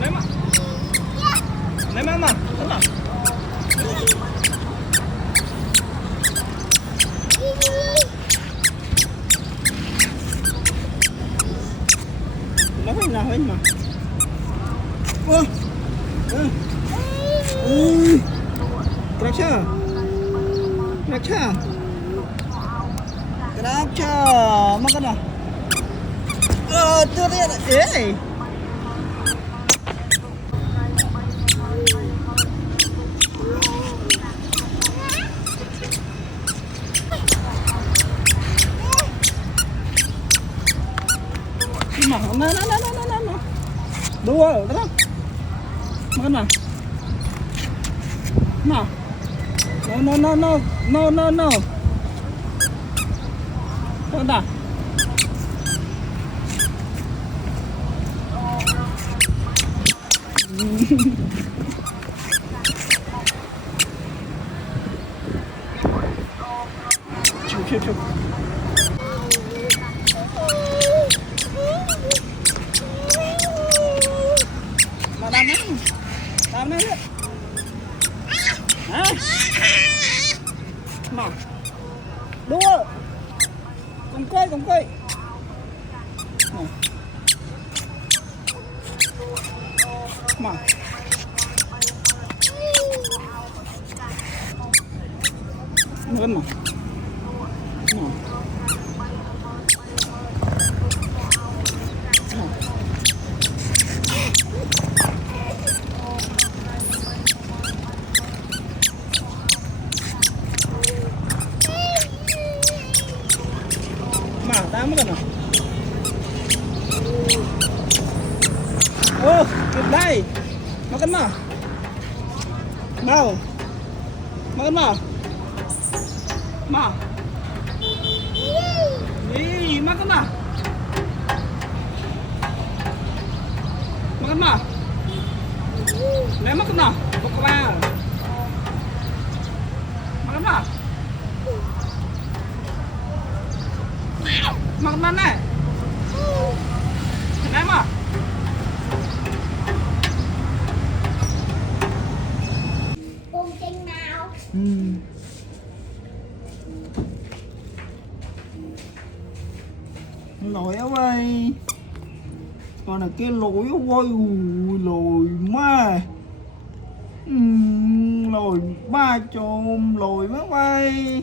ném á. Ném á mà, đúng không? Nó phải nào hết mà. Ôi. Ui. Krakcha. Krakcha. Krakcha. Makan lah. Tu dia. Eh. Nah. Dua, terang. Makan lah. Nah. No. Makan dah. Cukup. Làm này hết. Mà. Đua. Cùng cây. Mà. Hơn mà. Makan nào. Ô, kịp đây. Makan mà. Mau. Makan mà. Mà. Ih, makan mà. Makan mà. Ném makan nào. Bốc vào. Makan mà. Makan này. Ném à? Cùng chinh nào. Lỗi ơi. Còn là cái lỗi ơi. Lỗi ma. Lỗi ba chôm. Lỗi má ơi.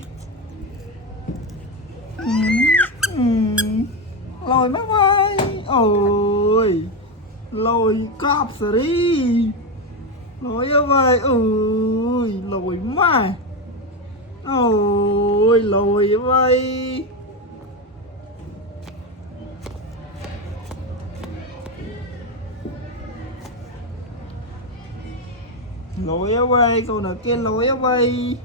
Lôi má ơi. Ôi. Lôi cọp xử đi. Lôi ơi. Ôi. Lôi má. Ôi. Lôi ơi. Lôi ơi. Còn ở kia lôi ơi.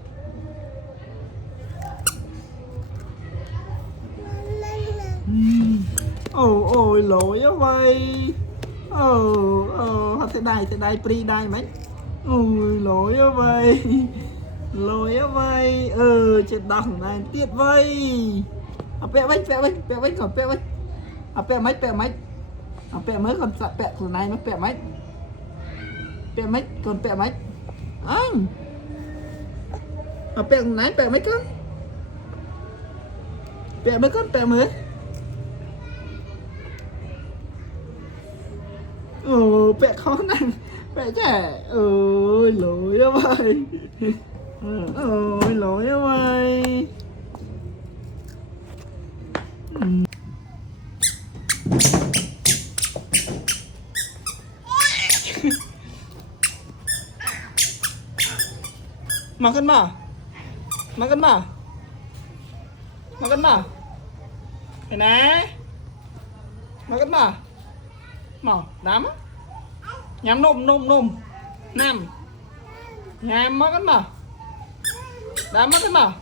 Ôi lỗi ơi. Thế đây pri đây mấy. Ôi lỗi ơi. Lỗi ơi. Chết đằng này tiết vây. Pẹ bách còn pẹ bách. Pẹ mấy. Pẹ mới còn sạ pẹ của này nó pẹ mấy. Pẹ mấy còn pẹ mấy. Anh. Pẹ này pẹ mấy con. Pẹ mấy con pẹ mới. Pẹ khó năng. Pẹ trẻ. Ôi lỗi ơi. Ôi lỗi ơi. Makan mà. Thế này. Makan mà. Màu đám á. Nhắm nôm. Nam. Nhắm makan mà. Đám makan mà.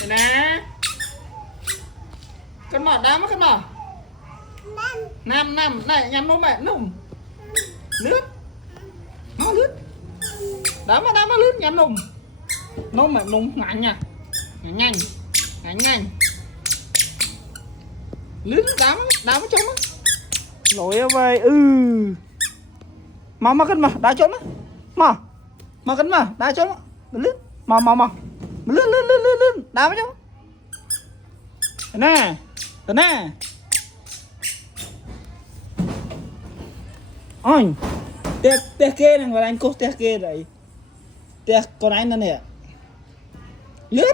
Thế này. Con mà đám makan mà. Nam. Này nhắm nôm mẹ nôm. Lướt. Nó lướt. Đám mà lướt nhắm nôm. Nôm mẹ nôm ngắn nha. Nhanh. Lướt đám trong á. lỗi vậy. Mà cân mà đá chỗ mà cân mà đá chỗ lướt mà lướt đá với nhau nè nè ôi tia kia này gọi anh cô tia kia đấy tia con anh nó nè lướt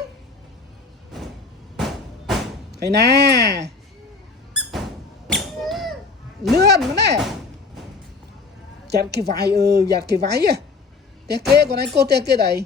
hay nè lướt nó nè chặt cái váy giặt cái váy à tia kia con anh cô tia kia đấy